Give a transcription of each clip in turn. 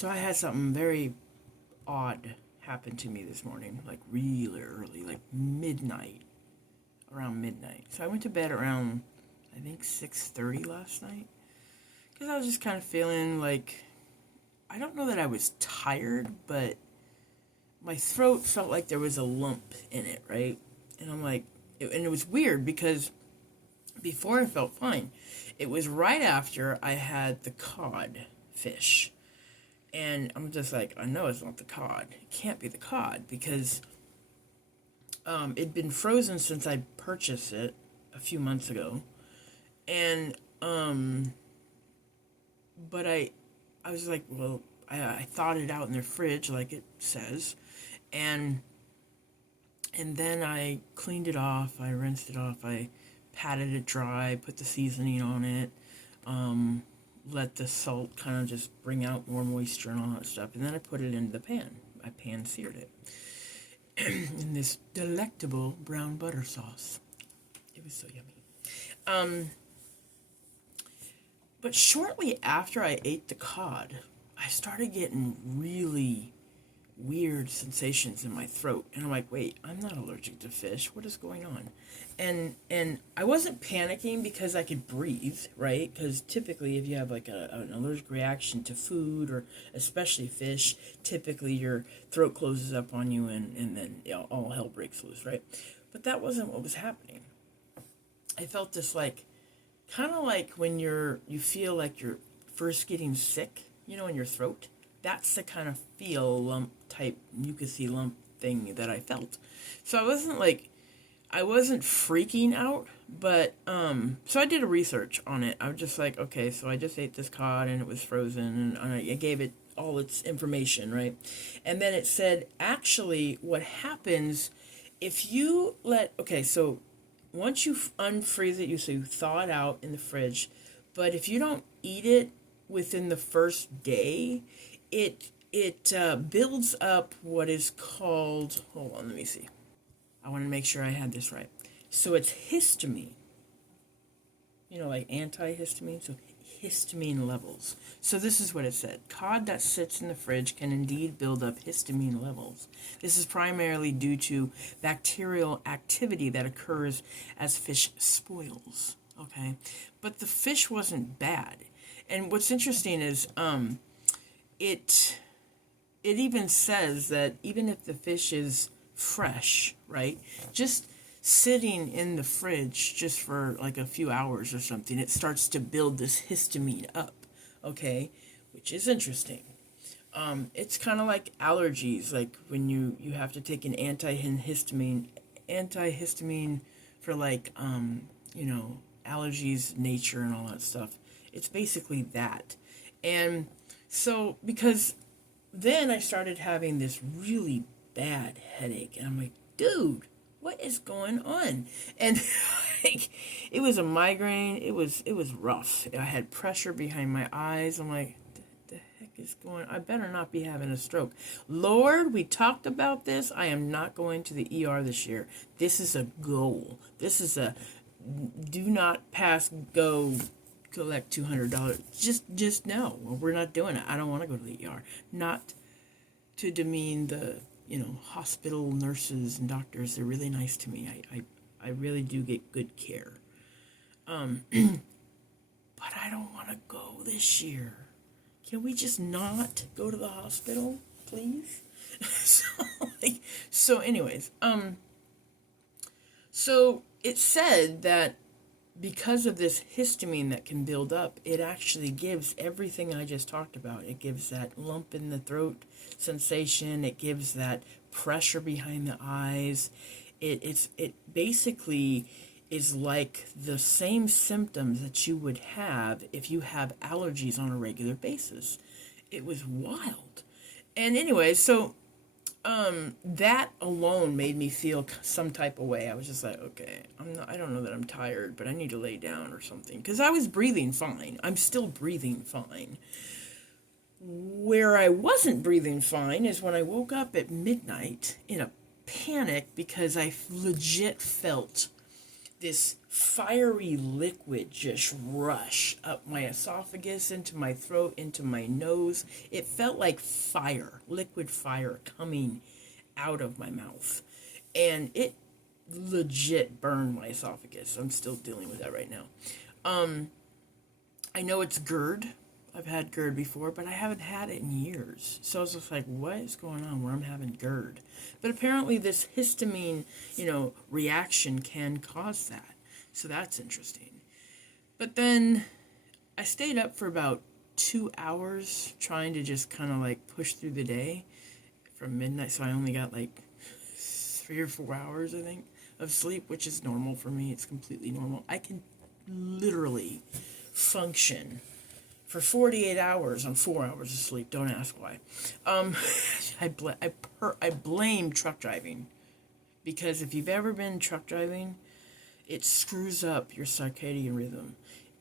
So I had something very odd happen to me this morning, like really early, like midnight, around midnight. So I went to bed around, I think 6:30 last night, because I was just kind of feeling like, I don't know that I was tired, but my throat felt like there was a lump in it, right? And I'm like, and it was weird because before I felt fine. It was right after I had the cod fish. And I'm just like, I know it's not the cod. It can't be the cod because it'd been frozen since I purchased it a few months ago. And, but I was like, well, I thawed it out in the fridge like it says. And, and then I cleaned it off. I rinsed it off. I patted it dry, put the seasoning on it, um, let the salt kind of just bring out more moisture and all that stuff. And then I put it into the pan. I pan seared it in this delectable brown butter sauce. It was so yummy. Um, but shortly after I ate the cod, I started getting really weird sensations in my throat, and I'm like, wait, I'm not allergic to fish, what is going on? And I wasn't panicking because I could breathe, right? Because typically if you have like an allergic reaction to food, or especially fish, typically your throat closes up on you, and then all hell breaks loose, right? But that wasn't what was happening. I felt this like, kind of like when you feel like you're first getting sick, in your throat. That's the kind of feel lump type mucousy lump thing that I felt. So I wasn't freaking out, but so I did a research on it. I was just like, okay, so I just ate this cod and it was frozen, and I gave it all its information, right? And then it said, actually, what happens if you okay, so once you unfreeze it, you thaw it out in the fridge, but if you don't eat it within the first day, it builds up what is called, hold on, let me see. I want to make sure I had this right. So it's histamine, like antihistamine, so histamine levels. So this is what it said. Cod that sits in the fridge can indeed build up histamine levels. This is primarily due to bacterial activity that occurs as fish spoils. Okay? But the fish wasn't bad. And what's interesting is it even says that even if the fish is fresh, right, just sitting in the fridge just for like a few hours or something, it starts to build this histamine up, okay, which is interesting. It's kind of like allergies, like when you have to take an antihistamine for like allergies, nature, and all that stuff. It's basically that. And so because then I started having this really bad headache, and I'm like, dude, what is going on? And like, it was a migraine. It was rough. I had pressure behind my eyes. I'm like, the heck is going on? I better not be having a stroke. Lord, we talked about this. I am not going to the ER this year. This is a goal. This is a do not pass go collect $200. Just no. Well, we're not doing it. I don't want to go to the ER. Not to demean the hospital nurses and doctors. They're really nice to me. I really do get good care. But I don't want to go this year. Can we just not go to the hospital, please? so anyways, so it said that because of this histamine that can build up, it actually gives everything I just talked about. It gives that lump in the throat sensation. It gives that pressure behind the eyes. It basically is like the same symptoms that you would have if you have allergies on a regular basis. It was wild. And anyway, so that alone made me feel some type of way. I was just like, okay, I don't know that I'm tired, but I need to lay down or something, because I was breathing fine. I'm still breathing fine. Where I wasn't breathing fine is when I woke up at midnight in a panic because I legit felt this fiery liquid just rush up my esophagus, into my throat, into my nose. It felt like fire, liquid fire coming out of my mouth. And it legit burned my esophagus. I'm still dealing with that right now. I know it's GERD. I've had GERD before, but I haven't had it in years. So I was just like, what is going on where I'm having GERD? But apparently this histamine, reaction can cause that. So that's interesting. But then I stayed up for about 2 hours trying to just kind of like push through the day from midnight. So I only got like 3 or 4 hours, I think, of sleep, which is normal for me. It's completely normal. I can literally function for 48 hours on 4 hours of sleep. Don't ask why. I blame truck driving, because if you've ever been truck driving, it screws up your circadian rhythm.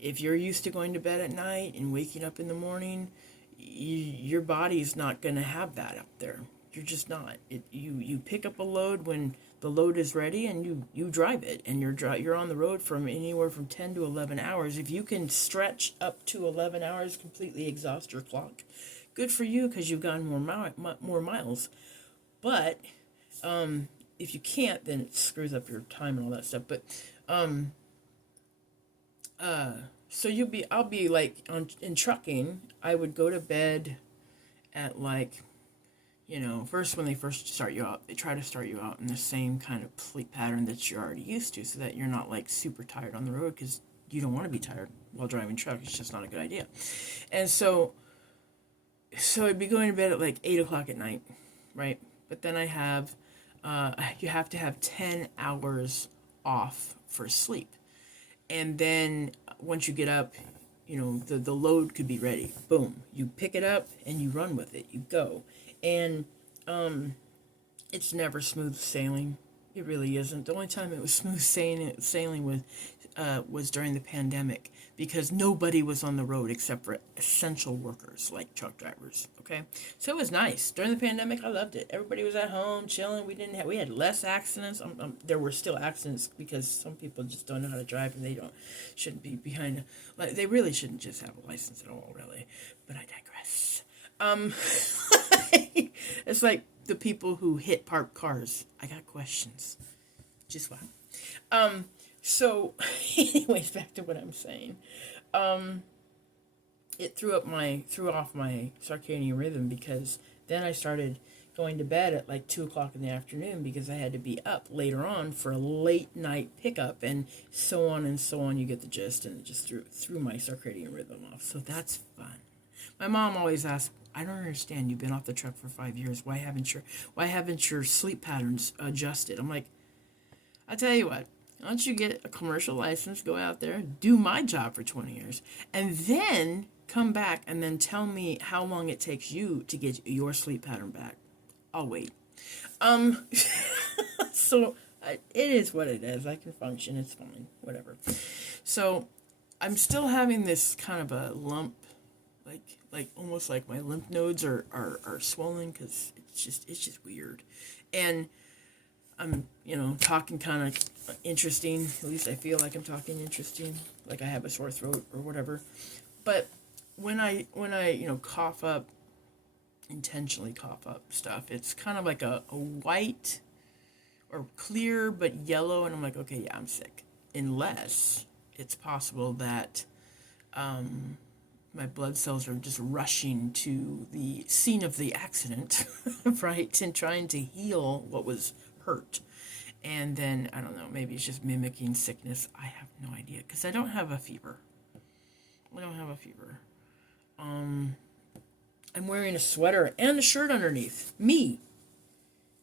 If you're used to going to bed at night and waking up in the morning, your body's not going to have that up there. You're just not. You pick up a load when the load is ready, and you drive it, and you're on the road from anywhere from 10 to 11 hours. If you can stretch up to 11 hours, completely exhaust your clock, good for you, because you've gotten more miles. But if you can't, then it screws up your time and all that stuff. But so I'll be like in trucking. I would go to bed at like, first when they first start you out, they try to start you out in the same kind of sleep pattern that you're already used to, so that you're not like super tired on the road, because you don't want to be tired while driving truck. It's just not a good idea. And so I'd be going to bed at like 8 o'clock at night, right? But then I have, you have to have 10 hours off for sleep. And then once you get up, the load could be ready. Boom. You pick it up and you run with it. You go. And it's never smooth sailing. It really isn't. The only time it was smooth sailing was during the pandemic, because nobody was on the road except for essential workers like truck drivers. Okay, so it was nice during the pandemic. I loved it. Everybody was at home chilling. We had less accidents. There were still accidents because some people just don't know how to drive, and shouldn't be behind. They really shouldn't just have a license at all, really. But I digress. It's like the people who hit parked cars. I got questions. Just wow. So anyways, back to what I'm saying. It threw off my circadian rhythm, because then I started going to bed at like 2 o'clock in the afternoon, because I had to be up later on for a late night pickup, and so on and so on. You get the gist, and it just threw my circadian rhythm off. So that's fun. My mom always asks, I don't understand. You've been off the truck for 5 years. Why haven't your sleep patterns adjusted? I'm like, I'll tell you what. Why don't you get a commercial license, go out there, do my job for 20 years, and then come back and then tell me how long it takes you to get your sleep pattern back. I'll wait. So it is what it is. I can function. It's fine. Whatever. So I'm still having this kind of a lump, like almost like my lymph nodes are swollen, because it's just weird. And I'm, talking kind of interesting. At least I feel like I'm talking interesting, like I have a sore throat or whatever. But when I cough up, intentionally cough up stuff, it's kind of like a white or clear but yellow, and I'm like, okay, yeah, I'm sick. Unless it's possible that my blood cells are just rushing to the scene of the accident, right, and trying to heal what was hurt. And then, I don't know, maybe it's just mimicking sickness. I have no idea, because I don't have a fever. I'm wearing a sweater and a shirt underneath. Me.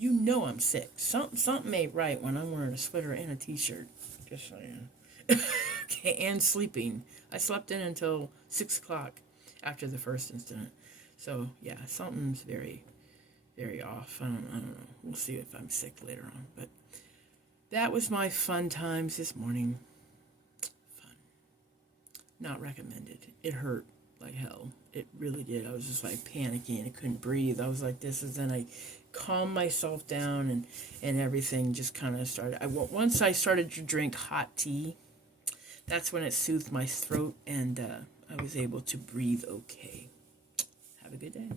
I'm sick. Something ain't right when I'm wearing a sweater and a t-shirt. Just saying. Okay, and sleeping. I slept in until 6 o'clock after the first incident. So, yeah, something's very, very off. I don't know. We'll see if I'm sick later on. But that was my fun times this morning. Fun. Not recommended. It hurt like hell. It really did. I was just like panicking. I couldn't breathe. I was like this, and then I calmed myself down, and everything just kind of started. Once I started to drink hot tea, that's when it soothed my throat, and I was able to breathe okay. Have a good day.